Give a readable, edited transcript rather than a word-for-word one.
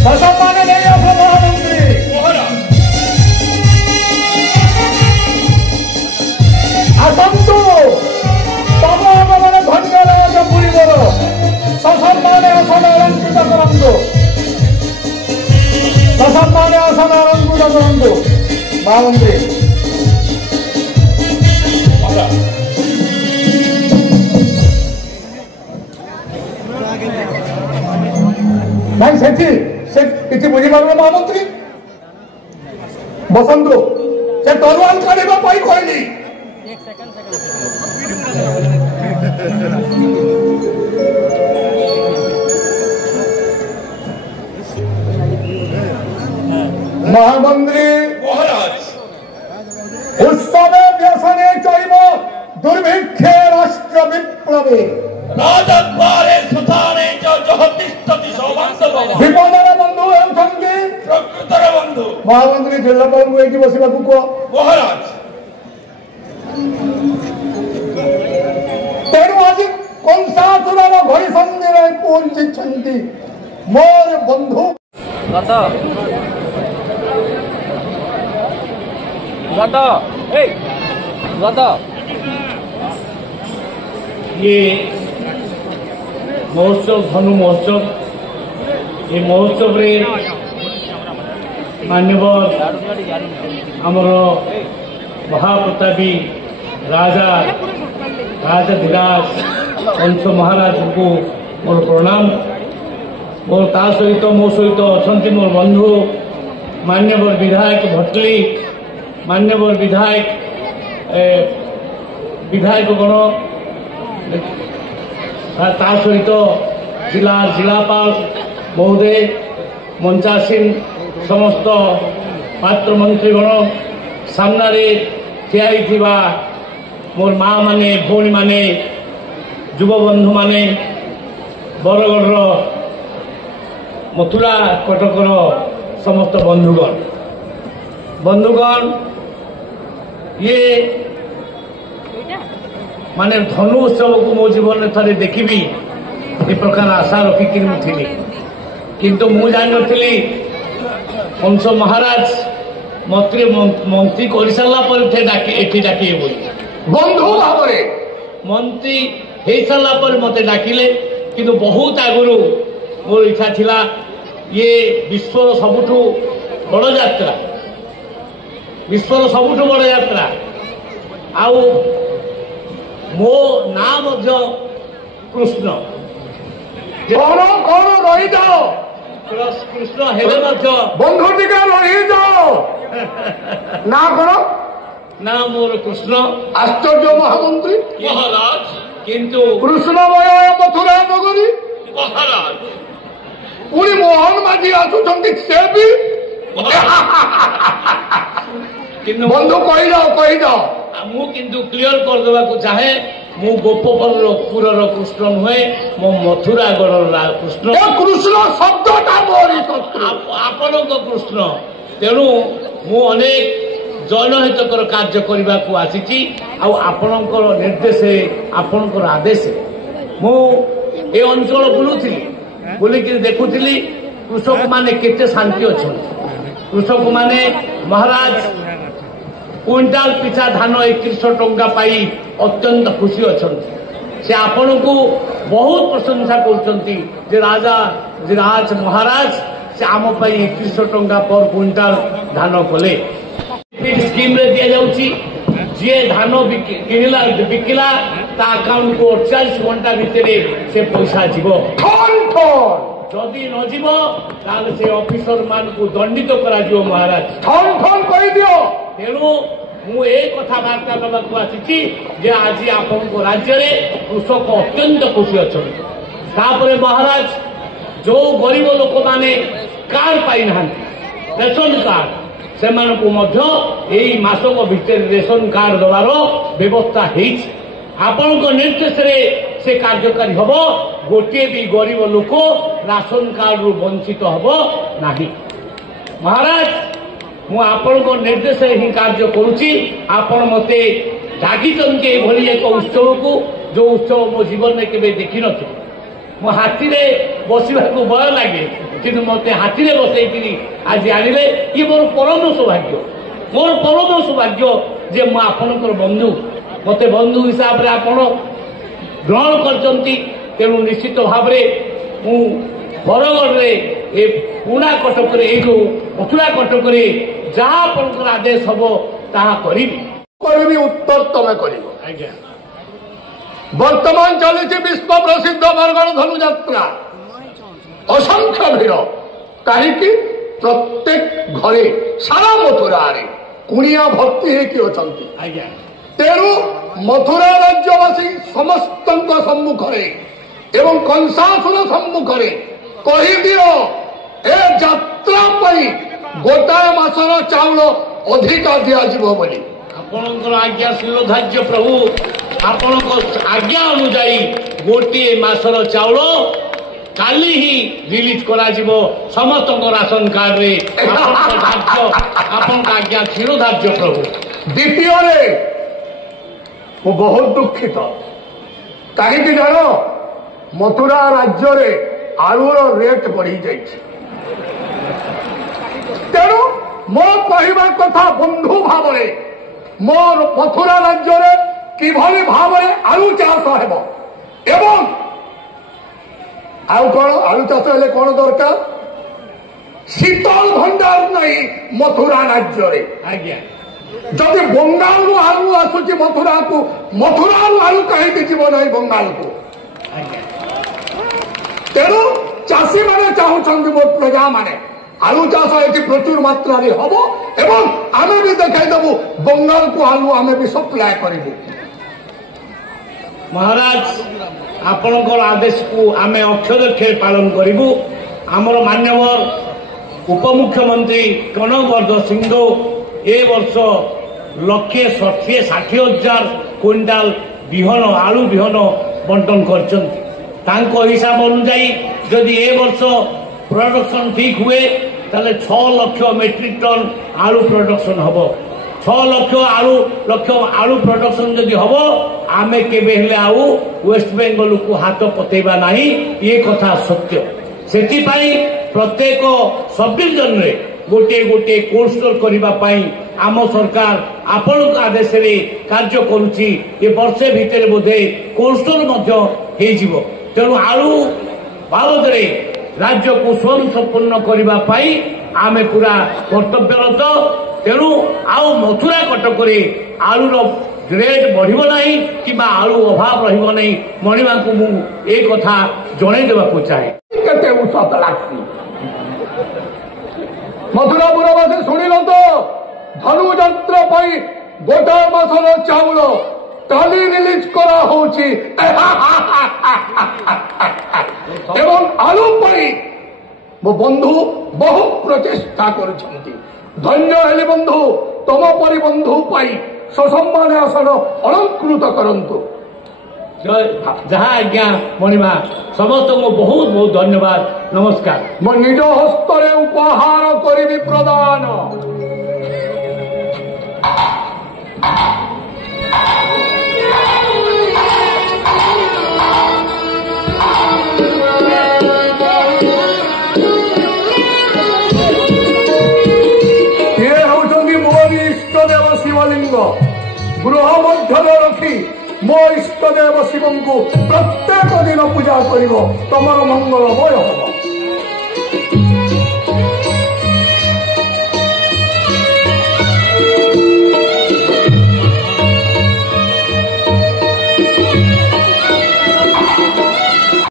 सम्मान नहीं आस महामंत्री आसतु तम आगमन धन्यराज पुरीवर ससम्मान आसन अलंकृत करंतु ससम्मान आसन अलंकृत करंतु महामंत्री भाई से किसी बुझीपार महामंत्री बसंतु से तलवार काढ़ा कहली महामंत्री उत्सवे व्यसने चैव दुर्भिक्षे राष्ट्र विप्लवे राजद्वारे सुताने जो तिष्ठति सौभाग्यवान् विपदर बंधु हेउछन्ति प्रकृतर बंधु महामंत्री जिल्लापाल को एठी बसिबाकू को महाराज तेणु आज कंसासुरर घड़ी संधिरे पहुंचिछन्ति मोर बंधु ये महोत्सव धनु महोत्सव ये महोत्सव रे मान्यवर आमर महाप्रतापी राजा राजाधिराज कंस महाराज को मोर प्रणाम मोर ता सहित मो सहित अच्छा मोर बंधु मान्यवर विधायक भटली मान्यवर विधायक गण ता सहित जिलापाल महोदय मंचासीन समस्त पात्र मंत्रीगण सामने ठिया मोर माँ माने भौणी माने युव बंधु माने बरगढ़ मथुरा कटकर समस्त बंधुगण ये माने धनु उत्सव को मो जीवन में थे देखी ए प्रकार आशा रखिकी थी किंतु मु जान नी कंस महाराज मंत्री कर सारा पर डाकिए बंधु भाव मंत्री हो सारा पर मत डाकिले किंतु बहुत आगु मोर इच्छा थिला ये विश्वर सबुठु बड़ यात्रा विश्वर सबुठु बड़ यात्रा आउ मो ना कृष्ण कौन कौन रही जाओ कृष्ण हेले बंधु टिका रही जाओ ना कौन ना मोर कृष्ण आश्चर्य महामंत्री महाराज किंतु कृष्णमय मथुरा नगरी महाराज पुणी मोहन माझी आसुंट से भी बंधु कही जाओ मु किंतु क्लियर करदेवा को चाहे मु गोपपुर कृष्ण नुहे मो मथुरा गढ़ कृष्ण कृष्ण शब्दटा आपण कृष्ण तेणु मु अनेक जन हितकर कार्य करने को आसी आपणकर निर्देश आपणकर आदेश मु ए अंचल बुलूली बुलिक देखुली कृषक माने केते शांति अच्छा कृषक माने महाराज क्विंटाल पिछा धान 2100 टंका पाई अत्यंत खुशी अच्छा से आपण को बहुत प्रशंसा कर राज महाराज से आम 2100 टंका पर क्विंटाल धान कले स्कीम रे दिया जाउची जे धान किनिला बिकिला ता अकाउंट को 48 घंटा भितर से पैसा जीवो जदि न जीव ताले से ऑफिसर मान को दंडित करा जिवो महाराज कहि दियो तेणु मु ए कथबार्ता करने को आसी जे आज आपण को राज्य रे कृषक अत्यंत खुशी अच्छा महाराज जो गरीब लोक माने कार्ड पाई ना रेशन कार्ड से मासक भितर रेशन कार्ड दबार व्यवस्था आपण निर्देश से कार्यकारी हम गोटे भी गरीब लोक राशन कार्ड रु वंचित हम ना महाराज मु निर्देश ही कार्य करुच्ची आपण मते डाकी एक उत्सव को जो उत्सव मो जीवन में केवे देखी नी मो हाथी बसवा भय लगे कि मत हाथी बसई आज आनिले ये मोर परम सौभाग्य जे मु आपणकर बंधु मत बंधु हिसाब से आपण ग्रहण करचंती तेणु निश्चित भाव मु बरगढ़ ए पुणा कटक जो मथुरा कटक जहाँ आपणकर आदेश हम ताहा करी उत्तर तमें कर आज्ञा वर्तमान चली विश्व प्रसिद्ध बरगढ़ धनु यात्रा असंख्य भीड़ कहीं प्रत्येक घरे सारा मथुरा कुणिया भर्ती होती आज्ञा तेणु मथुरा राज्यवासी समस्त सम्मुखें एवं कंसासुर सम्मुखें कहीदियो ए यात्रा गोटाए मासर चाउल अधिका दिज्व बोली आपणकर आज्ञा शिरोधार्य प्रभु आपण आज्ञा अनुजाई गोटे मासर चाउल काली ही रिलीज करा समस्त राशन कार्ड रे आपण आज्ञा शिरोधार्य प्रभु द्वितीय बहुत दुखित कहीं जान मथुरा राज्य रे आलूर रेट बढ़ी जाइए तेणु मो कहवा कथा बंधु भाव मोर मथुरा राज्य रे किभली भाव आलू चाष हेब एवं आउ कौन आलू चाष हेले कौन दरकार शीतल भंडार नहीं मथुरा राज्य रे आज्ञा जदि बंगाल आलू आसूची मथुरा को मथुरा आलू कहीं जीव ना बंगाल को तेणु चाषी मैंने चाहूँ मोर प्रजा मैंने आलू चाष ये प्रचुर मात्रा हम एवं आम भी देखदेबू बंगाल को आलू आम भी सप्लाय करूँ महाराज आपणकर आदेश को आम अक्षर पालन करूँ आमर मान्यवर उपमुख्यमंत्री कनकवर्ध सिंह ए वर्ष 1,60,000 क्विंटाल विहन आलू विहन बंटन कर हिसाब अनुजाई जदि ए वर्ष प्रोडक्शन ठीक हुए ताले 6 लाख मेट्रिक टन आलू प्रोडक्शन हम 6 लाख आलू प्रोडक्शन जदि हम आमे केबे हेले आउ वेस्ट बेंगल को हाथ पतेबा नहीं ये कथा सत्य सेति पाई प्रत्येक सब डिविजन रे गोटे गोटे कोल्ड स्टोर करने आम सरकार आपण आदेश कार्य करुच्ची ये वर्षे भितर बोधे कोल्ड स्टोर तेणु आलू बाबद राज्य को स्वयं संपूर्ण करने आमे पूरा कर्तव्यरत तेणु आउ मथुरा कटक आलूर रेट बढ़िबो नहीं कि आलू अभाव रहिबो नहीं मणिमा को मु ए कथा जणै देबाकू चाहे केते उसत लागसी मथुरापुरवासी शुणिल तो धनु यंत्र गोटा मासर चाउल काली रिलीज करा होची एवं आलू मो बंधु बहु प्रचेषा कर धन्य हेली बंधु तम परी बंधु ससम्मान आसन अलंकृत करंतु जहाँ आज्ञा मणिमा समस्त को बहुत बहुत धन्यवाद नमस्कार मो निज हस्तरे उपहार करी प्रदान ये होचंदी मोर इष्ट देव शिवलिंग गृह मध्य रखी मो इष्ट देव शिव को प्रत्येक दिन पूजा कर तमर मंगलमय हम।